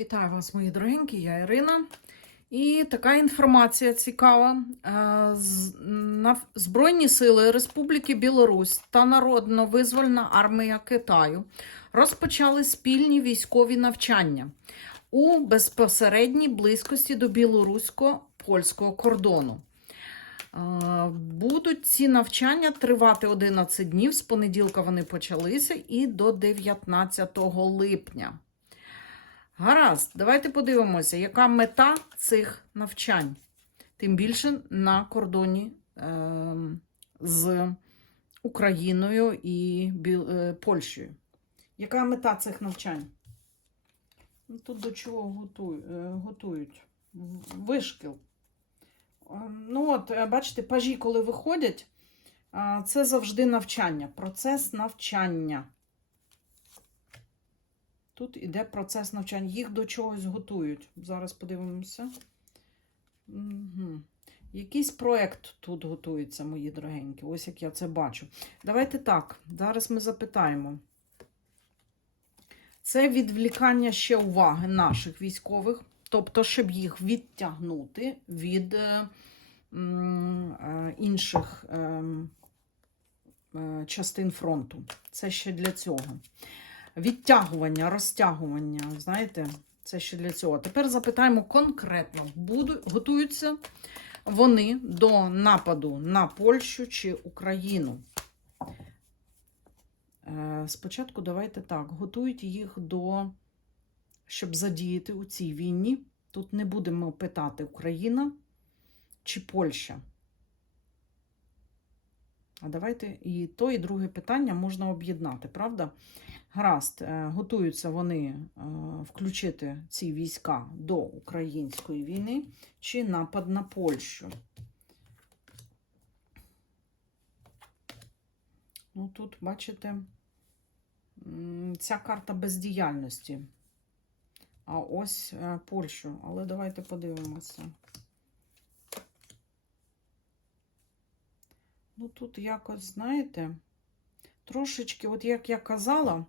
Вітаю вас, мої дорогенькі, я Ірина. І така інформація цікава. Е, Збройні сили Республіки Білорусь та Народно-визвольна армія Китаю розпочали спільні військові навчання у безпосередній близькості до білорусько-польського кордону. Е, Будуть ці навчання тривати 11 днів. З понеділка вони почалися і до 19 липня. Гаразд, давайте подивимося, яка мета цих навчань. Тим більше на кордоні е, з Україною і е, Польщею. Яка мета цих навчань? Ну, Тут до чого готують? готують? Вишкіл. Е, Ну, от, е, бачите, пажі, коли виходять, це завжди навчання, процес навчання. Тут іде процес навчання. Їх до чогось готують. Зараз подивимося. Угу. Якийсь проєкт тут готується, мої дорогенькі. Ось як я це бачу. Давайте так. Зараз ми запитаємо. Це відвлікання ще уваги наших військових, тобто, щоб їх відтягнути від е, е, інших ем, е, частин фронту. Це ще для цього відтягування, розтягування. Знаєте, це ще для цього. Тепер запитаємо конкретно: будуть, готуються вони до нападу на Польщу чи Україну? Е, Спочатку давайте так, готують їх до, щоб задіяти у цій війні. Тут не будемо питати Україна чи Польща. А давайте і то, і друге питання можна об'єднати, правда? Гаразд, е, готуються вони е, включити ці війська до української війни чи напад на Польщу. Ну, тут, бачите, ця карта бездіяльності. А ось е, Польщу. Але давайте подивимося. Ну, тут якось, знаєте, трошечки, от як я казала,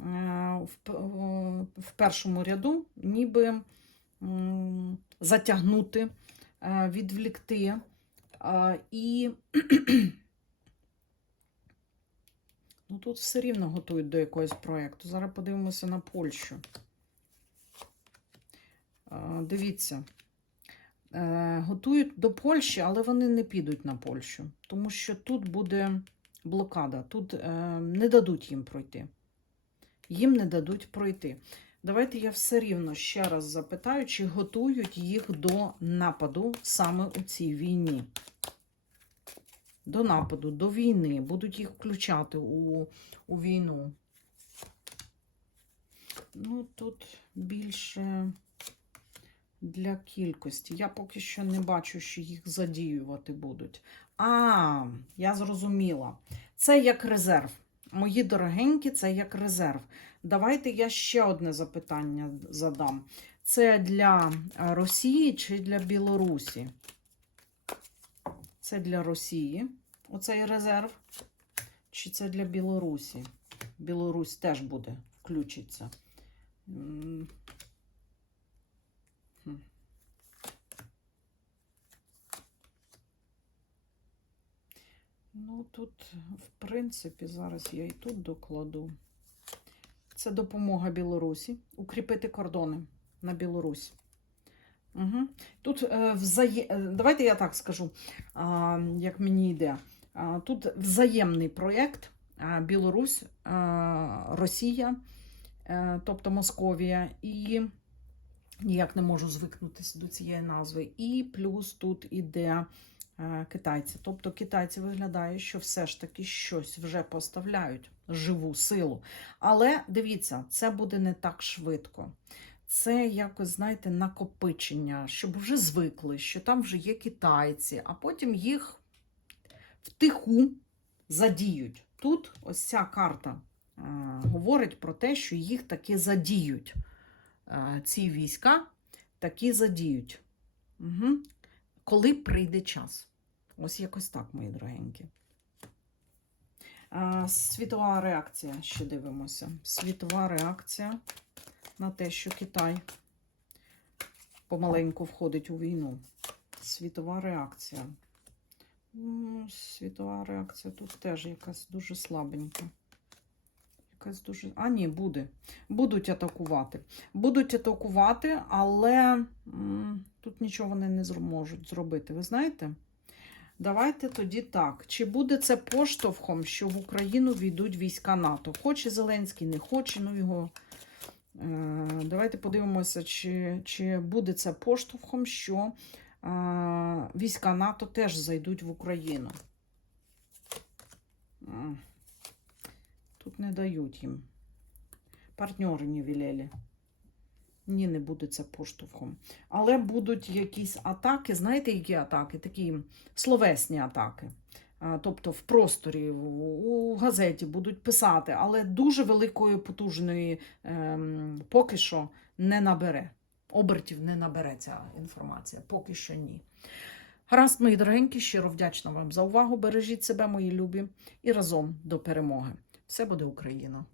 е, в, першому ряду, ніби затягнути, е, відвлікти. е, І ну, тут все рівно готують до якогось проєкту. Зараз подивимося на Польщу. Дивіться. Е, Готують до Польщі, але вони не підуть на Польщу, тому що тут буде блокада, тут е, не дадуть їм пройти. Їм не дадуть пройти. Давайте я все рівно ще раз запитаю, чи готують їх до нападу саме у цій війні. До нападу, до війни. Будуть їх включати у, у війну. Ну, тут більше для кількості. Я поки що не бачу, що їх задіювати будуть. А, я зрозуміла. Це як резерв. Мої дорогенькі, це як резерв. Давайте я ще одне запитання задам. Це для е, Росії чи для Білорусі? Це для Росії, оцей резерв. Чи це для Білорусі? Білорусь теж буде включиться. Ну, тут, в принципі, зараз я і тут докладу. Це допомога Білорусі укріпити кордони на Білорусь. Угу. Тут е, взає... е, давайте я так скажу, а, як мені йде. А, тут взаємний проєкт а, Білорусь, а, Росія, е, тобто Московія, і ніяк не можу звикнутися до цієї назви. І плюс тут іде китайці. Тобто китайці виглядає, що все ж таки щось вже поставляють, живу силу. Але дивіться, це буде не так швидко. Це якось, знаєте, накопичення, щоб вже звикли, що там вже є китайці, а потім їх втиху задіють. Тут ось ця карта е, говорить про те, що їх таки задіють. Е, ці війська таки задіють. Угу. Коли прийде час. Ось якось так, мої дорогенькі. Світова реакція, ще дивимося. Світова реакція на те, що Китай помаленьку входить у війну. Світова реакція. Світова реакція тут теж якась дуже слабенька. Якась дуже. А, ні, буде. Будуть атакувати. Будуть атакувати, але тут нічого вони не зможуть зробити. Ви знаєте? Давайте тоді так. Чи буде це поштовхом, що в Україну війдуть війська НАТО? Хоче Зеленський, не хоче, ну його. Е, давайте подивимося, чи, чи буде це поштовхом, що е, війська НАТО теж зайдуть в Україну. Тут не дають їм. Партнери не велели. Ні, не буде це поштовхом. Але будуть якісь атаки, знаєте, які атаки? Такі словесні атаки. Тобто в просторі, у газеті будуть писати, але дуже великої потужної ем, поки що не набере. Обертів не набере ця інформація, поки що ні. Гаразд, мої дорогенькі, щиро вдячна вам за увагу. Бережіть себе, мої любі, і разом до перемоги. Все буде Україна!